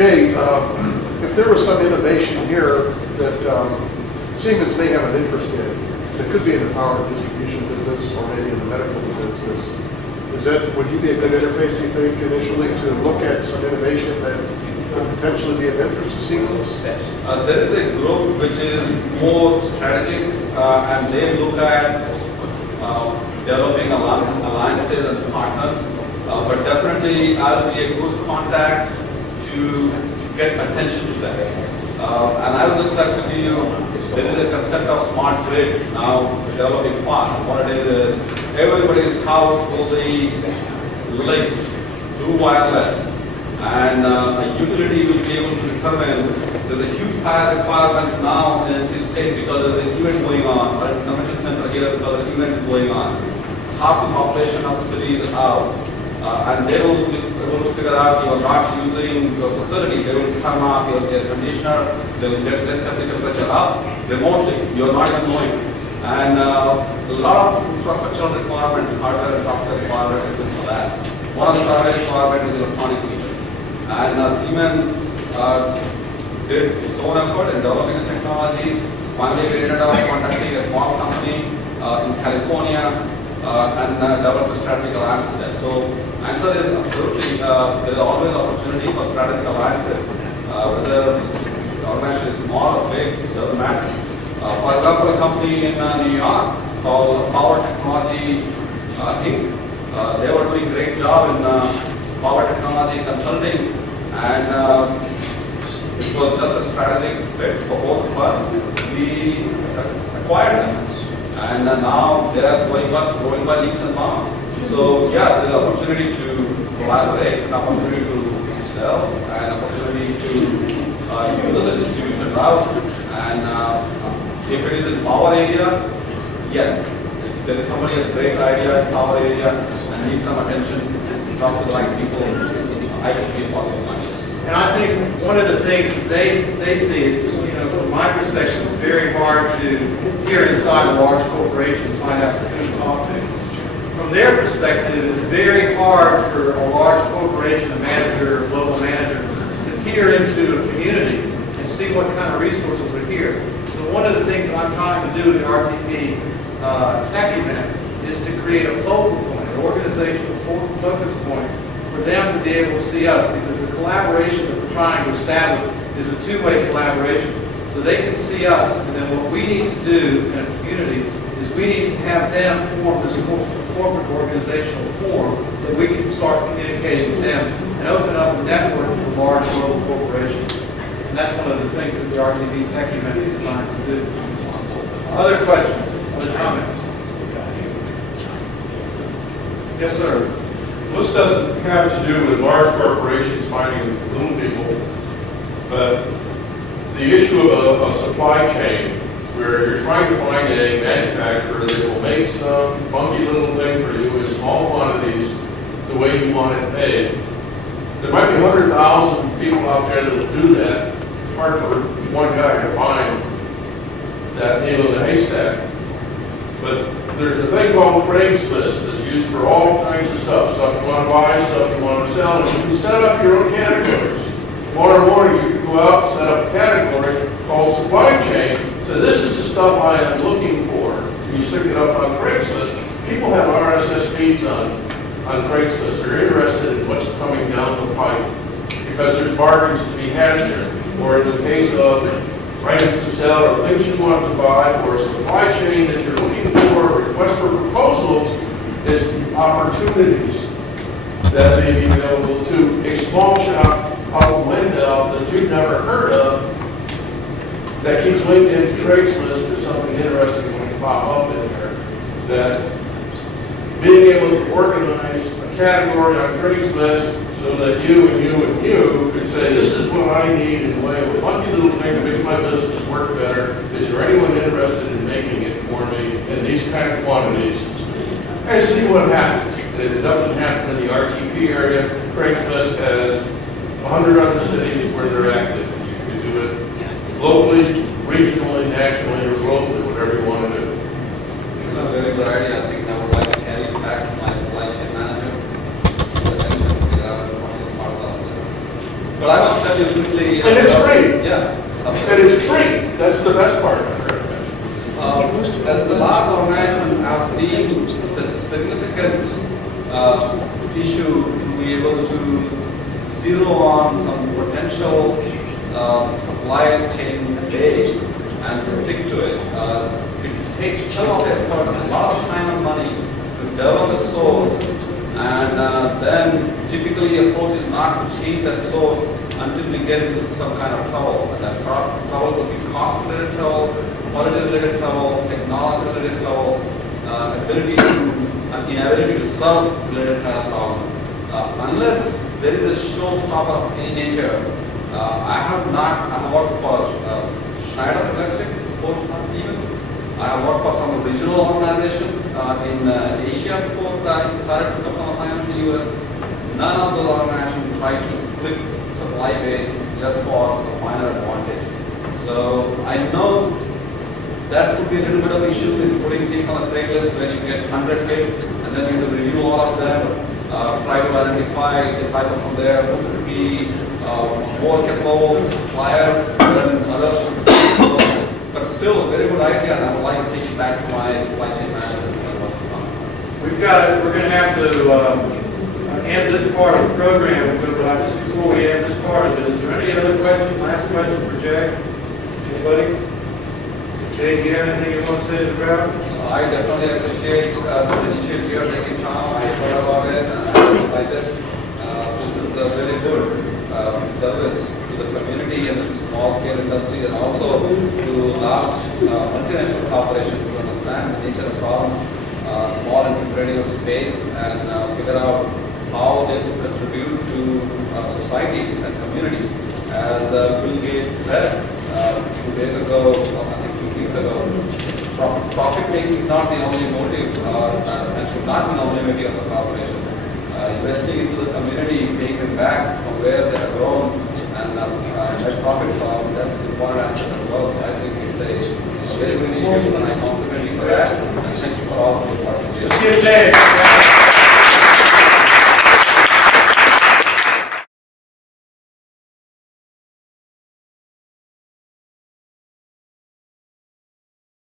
Jay, if there was some innovation here that Siemens may have an interest in, it could be in the power distribution business or maybe in the medical business, would you be a good interface, do you think, initially to look at some innovation that could potentially be of interest to Siemens? Yes. There is a group which is more strategic and they look at developing alliances and partners. But definitely I'll be a good contact to get attention to that. And I will just like to give you, there is a concept of smart grid now developing fast. What it is everybody's house will be linked through wireless. And a utility will be able to determine there's a huge power requirement now in NC State because there's an event going on, or at the convention center here because the event is going on. Half the population of the city is out. And they will be able to figure out you are not using your facility. They will turn off your air conditioner. They will just set the temperature up remotely. You are not even knowing. And a lot of infrastructural requirement, hardware and software requirement exists for that. One of the primary requirement is electronic meter. And Siemens did its own effort in developing the technology. Finally, we ended up contacting a small company in California and developed a strategic alliance with that. So, answer is absolutely, there is always opportunity for strategic alliances. Whether the organization is small or big, it doesn't matter. For example, a company in New York called Power Technology Inc. They were doing a great job in power technology consulting, and it was just a strategic fit for both of us. We acquired them, and now they are growing by leaps and bounds. So yeah, there's an opportunity to collaborate, an opportunity to sell, and an opportunity to use the distribution route. And if it is in power area, yes. If there is somebody with a great idea in power area and needs some attention, talk to the right people, I can be a positive minded. And I think one of the things that they see, from my perspective, it's very hard to hear inside a large corporation, find out who to talk to. From their perspective, it's very hard for a large corporation, a manager, a global manager, to peer into a community and see what kind of resources are here. So one of the things that I'm trying to do at the RTP Tech event is to create a focal point, an organizational focus point for them to be able to see us, because the collaboration that we're trying to establish is a two-way collaboration. So they can see us, and then what we need to do in a community is we need to have them form this corporate organizational forum that we can start communicating with them and open up a network for large global corporations. And that's one of the things that the RTP Tech event is designed to do. Other questions? Other comments? Yes, sir. This doesn't have to do with large corporations finding little people, but the issue of a supply chain where you're trying to find a manufacturer that will make some funky little thing for you in small quantities the way you want it made. There might be 100,000 people out there that will do that. It's hard for one guy to find that needle in the haystack. But there's a thing called Craigslist that's used for all kinds of stuff you want to buy, stuff you want to sell, and you can set up your own categories. Tomorrow morning you can go out and set up a category called supply chain. So this is the stuff I am looking for. You stick it up on Craigslist. People have RSS feeds on Craigslist. They're interested in what's coming down the pipe because there's bargains to be had there. Or in the case of items to sell or things you want to buy or a supply chain that you're looking for, request for proposals is opportunities that may be available to a small shop out Wendell that you've never heard of that keeps linked into Craigslist. There's something interesting going to pop up in there. That being able to organize a category on Craigslist so that you and you and you can say, this is what I need in the way of a funky little thing to make my business work better. Is there anyone interested in making it for me in these kind of quantities? And see what happens. And if it doesn't happen in the RTP area, Craigslist has 100 other cities where they're active. You can do it locally, regionally, nationally, or globally, whatever you want to do. It's a very good idea. I think I would like to carry it back to my supply chain manager. But I must tell you, absolutely. And it's free. Yeah. And it's free. That's the best part. I forgot to mention. As the large organization, I've seen it's a significant issue to be able to zero on some potential supply chain base and stick to it. It takes a lot of effort, a lot of time and money to develop a source, and then typically the approach is not to change that source until we get into some kind of trouble. And that trouble could be cost-related trouble, quality-related trouble, technology-related trouble, inability to serve related kind of problem. Unless there is a showstopper of any nature, I have worked for Schneider Electric, before Siemens. I have worked for some regional organization in Asia before I decided to become a client in the US. None of those organizations try to flip supply base just for some minor advantage. So I know that could be a little bit of issue in putting things on a trade list where you get 100 kits and then you have to review all of them, try to identify, decipher from there who could be more capable supplier than others. So, but still a very good idea, and I would like to take it back to my supply chain manager and see what this comes. We're going to have to end this part of the program, but just before we end this part of it, is there any other question, last question for Jay? Anybody? Jay, do you have anything you want to say to the crowd? I definitely appreciate this initiative you are taking now. I heard about it and I'm excited. This is a very good service to the community and to small scale industry, and also to large multinational corporations to understand the nature of the problem, small and competitive space, and figure out how they could contribute to society and community. As Bill Gates said 2 days ago, I think 2 weeks ago, profit making is not the only motive and should not be the only motive of the corporation. Investing into the community, paying them back from where they have grown, and net profit from, that's the important aspect as well. So I think it's a very good initiative, and I compliment you for that. And thank you for all of your participation. Let's give Jay.